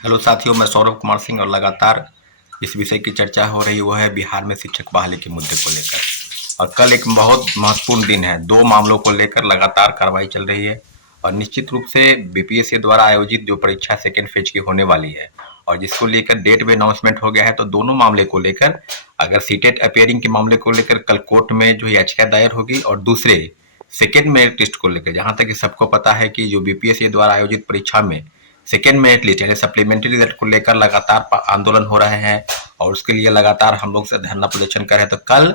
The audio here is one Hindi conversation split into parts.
हेलो साथियों, मैं सौरभ कुमार सिंह और लगातार इस विषय की चर्चा हो रही वो है बिहार में शिक्षक बहाली के मुद्दे को लेकर। और कल एक बहुत महत्वपूर्ण दिन है, दो मामलों को लेकर लगातार कार्रवाई चल रही है। और निश्चित रूप से बीपीएससी द्वारा आयोजित जो परीक्षा सेकेंड फेज की होने वाली है और जिसको लेकर डेट भी अनाउंसमेंट हो गया है, तो दोनों मामले को लेकर अगर सीटेट अपियरिंग के मामले को लेकर कल कोर्ट में जो याचिका दायर होगी, और दूसरे सेकेंड मेरिट लिस्ट को लेकर, जहां तक कि सबको पता है कि जो बीपीएससी द्वारा आयोजित परीक्षा में सेकेंड मेरिट लिस्ट यानी सप्लीमेंट्री रिजल्ट को लेकर लगातार आंदोलन हो रहे हैं और उसके लिए लगातार हम लोग से धरना प्रदर्शन कर रहे हैं। तो कल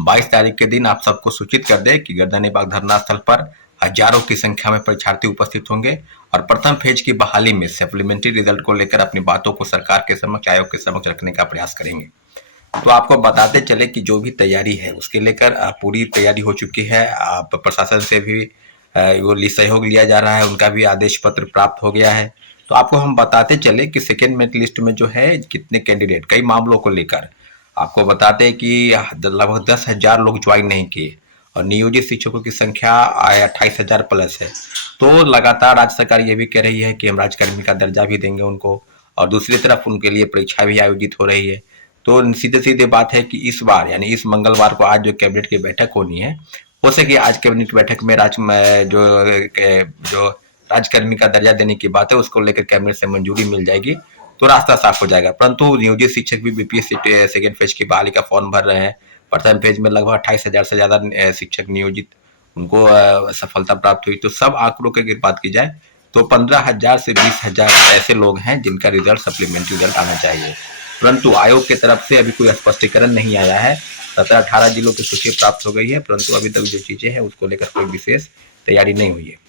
22 तारीख के दिन आप सबको सूचित कर दे कि गर्दनीबाग धरना स्थल पर हजारों की संख्या में परीक्षार्थी उपस्थित होंगे और प्रथम फेज की बहाली में सप्लीमेंट्री रिजल्ट को लेकर अपनी बातों को सरकार के समक्ष, आयोग के समक्ष रखने का प्रयास करेंगे। तो आपको बताते चले कि जो भी तैयारी है उसके लेकर पूरी तैयारी हो चुकी है। प्रशासन से भी वो सहयोग लिया जा रहा है, उनका भी आदेश पत्र प्राप्त हो गया है। तो आपको हम बताते चले कि सेकेंड मेरिट लिस्ट में जो है कितने कैंडिडेट, कई मामलों को लेकर आपको बताते हैं कि लगभग 10,000 लोग ज्वाइन नहीं किए और नियोजित शिक्षकों की संख्या 28,000 प्लस है। तो लगातार राज्य सरकार ये भी कह रही है कि हम राजकर्मी का दर्जा भी देंगे उनको, और दूसरी तरफ उनके लिए परीक्षा भी आयोजित हो रही है। तो सीधे सीधे बात है कि इस बार यानी इस मंगलवार को आज जो कैबिनेट की बैठक होनी है, हो सके आज कैबिनेट बैठक में जो राजकर्मी का दर्जा देने की बात है उसको लेकर कैबिनेट से मंजूरी मिल जाएगी तो रास्ता साफ हो जाएगा। परंतु नियोजित शिक्षक भी बीपीएससी सेकेंड फेज की बहाली का फॉर्म भर रहे हैं। प्रथम फेज में लगभग 28,000 से ज्यादा शिक्षक नियोजित, उनको सफलता प्राप्त हुई। तो सब आंकड़ों की अगर बात की जाए तो 15,000 से 20,000 ऐसे लोग हैं जिनका रिजल्ट सप्लीमेंट्री रिजल्ट आना चाहिए, परंतु आयोग की तरफ से अभी कोई स्पष्टीकरण नहीं आया है। 17-18 जिलों की सूची प्राप्त हो गई है, परंतु अभी तक जो चीजें हैं उसको लेकर कोई विशेष तैयारी नहीं हुई है।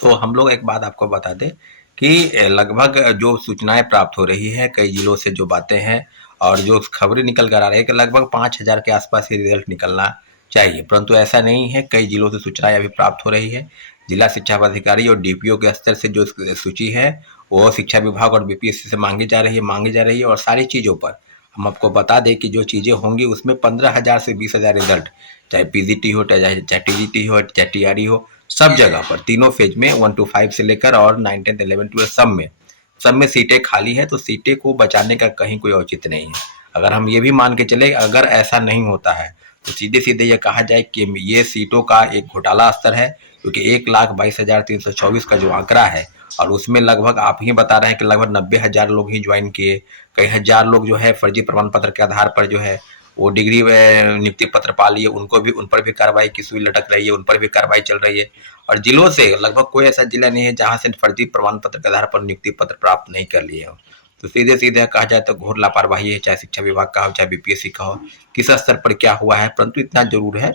तो हम लोग एक बात आपको बता दें कि लगभग जो सूचनाएं प्राप्त हो रही है कई जिलों से, जो बातें हैं और जो खबरें निकल कर आ रही है कि लगभग 5,000 के आसपास ही रिजल्ट निकलना चाहिए, परंतु ऐसा नहीं है। कई जिलों से सूचनाएं अभी प्राप्त हो रही है। जिला शिक्षा पदाधिकारी और डीपीओ के स्तर से जो सूची है वो शिक्षा विभाग और बीपीएससी से मांगी जा रही है और सारी चीज़ों पर हम आपको बता दें कि जो चीज़ें होंगी उसमें 15,000 से 20,000 रिजल्ट, चाहे पीजीटी हो, चाहे टीजीटी हो, चाहे टीआरई हो, सब जगह पर तीनों फेज में 1 to 5 से लेकर और 9, 10, 11, 12 सब में सीटें खाली है। तो सीटें को बचाने का कहीं कोई औचित्य नहीं है। अगर हम ये भी मान के चले अगर ऐसा नहीं होता है तो सीधे सीधे ये कहा जाए कि ये सीटों का एक घोटाला स्तर है, क्योंकि 1,22,324 का जो आंकड़ा है और उसमें लगभग आप ही बता रहे हैं कि लगभग 90,000 लोग ही ज्वाइन किए। कई हजार लोग जो है फर्जी प्रमाण पत्र के आधार पर जो है वो डिग्री नियुक्ति पत्र पा लिए, उनको भी, उन पर भी कार्रवाई की सुई लटक रही है, उन पर भी कार्रवाई चल रही है। और जिलों से लगभग कोई ऐसा जिला नहीं है जहां से फर्जी प्रमाण पत्र के आधार पर नियुक्ति पत्र प्राप्त नहीं कर लिए हो। तो सीधे सीधे कहा जाए तो घोर लापरवाही है, चाहे शिक्षा विभाग का हो चाहे बीपीएससी का हो, किस स्तर पर क्या हुआ है। परंतु इतना जरूर है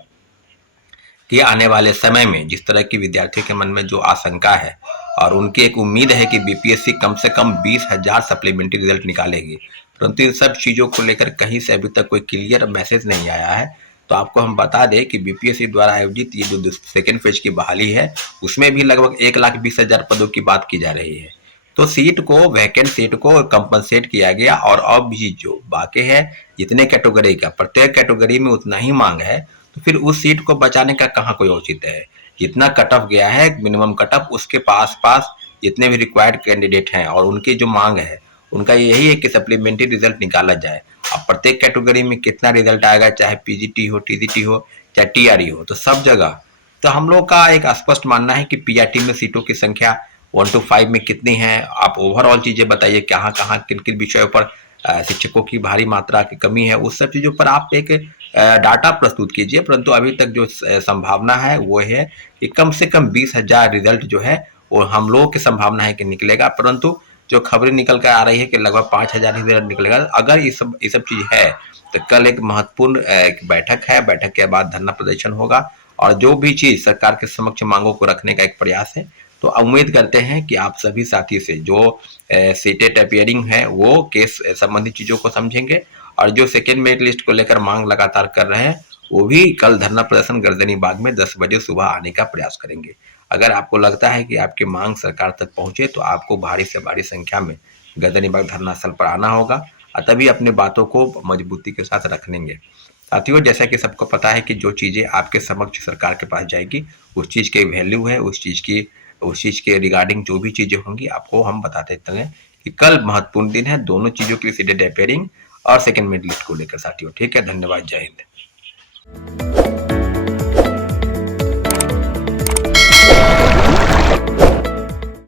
कि आने वाले समय में जिस तरह की विद्यार्थियों के मन में जो आशंका है और उनकी एक उम्मीद है कि बीपीएससी कम से कम 20,000 सप्लीमेंट्री रिजल्ट निकालेगी, परंतु इन सब चीज़ों को लेकर कहीं से अभी तक कोई क्लियर मैसेज नहीं आया है। तो आपको हम बता दें कि बीपीएससी द्वारा आयोजित ये जो सेकेंड फेज की बहाली है उसमें भी लगभग 1,20,000 पदों की बात की जा रही है। तो सीट को, वैकेंट सीट को कंपनसेट किया गया और अब भी जो बाकी है जितने कैटेगरी का, प्रत्येक कैटेगरी में उतना ही मांग है। तो फिर उस सीट को बचाने का कहाँ कोई औचित्य है। जितना कट ऑफ गया है मिनिमम कट ऑफ, उसके पास पास जितने भी रिक्वायर्ड कैंडिडेट हैं और उनकी जो मांग है उनका यही है कि सप्लीमेंट्री रिजल्ट निकाला जाए। अब प्रत्येक कैटेगरी में कितना रिजल्ट आएगा, चाहे पीजीटी हो, टीजीटी हो, चाहे टीआरई हो, तो सब जगह तो हम लोग का एक स्पष्ट मानना है कि पीआरटी में सीटों की संख्या 1 to 5 में कितनी है। आप ओवरऑल चीजें बताइए, कहाँ कहाँ किन किन विषयों पर शिक्षकों की भारी मात्रा की कमी है, उस सब चीजों पर आप एक डाटा प्रस्तुत कीजिए। परंतु अभी तक जो संभावना है वो है कि कम से कम 20,000 रिजल्ट जो है वो हम लोगों की संभावना है कि निकलेगा, परंतु जो खबरें निकल कर आ रही है कि लगभग 5,000 ही रिजल्ट निकलेगा। अगर ये सब चीज है तो कल एक महत्वपूर्ण एक बैठक है, बैठक के बाद धरना प्रदर्शन होगा और जो भी चीज सरकार के समक्ष मांगों को रखने का एक प्रयास है। तो उम्मीद करते हैं कि आप सभी साथी से जो सीटेट अपियरिंग है वो केस संबंधी चीजों को समझेंगे और जो सेकेंड मेरिट लिस्ट को लेकर मांग लगातार कर रहे हैं वो भी कल धरना प्रदर्शन गर्दनीबाग में 10 बजे सुबह आने का प्रयास करेंगे। अगर आपको लगता है कि आपकी मांग सरकार तक पहुंचे तो आपको भारी से भारी संख्या में गर्दनीबाग धरना स्थल पर आना होगा और तभी अपनी बातों को मजबूती के साथ रखेंगे। साथियों, जैसा कि सबको पता है कि जो चीजें आपके समक्ष सरकार के पास जाएगी उस चीज की वैल्यू है, उस चीज के रिगार्डिंग जो भी चीजें होंगी आपको हम बताते चलें कि कल महत्वपूर्ण दिन है दोनों चीजों की, सीटेड अपेयरिंग और सेकंड मेरिट लिस्ट को लेकर साथियों। ठीक है, धन्यवाद, जय हिंद।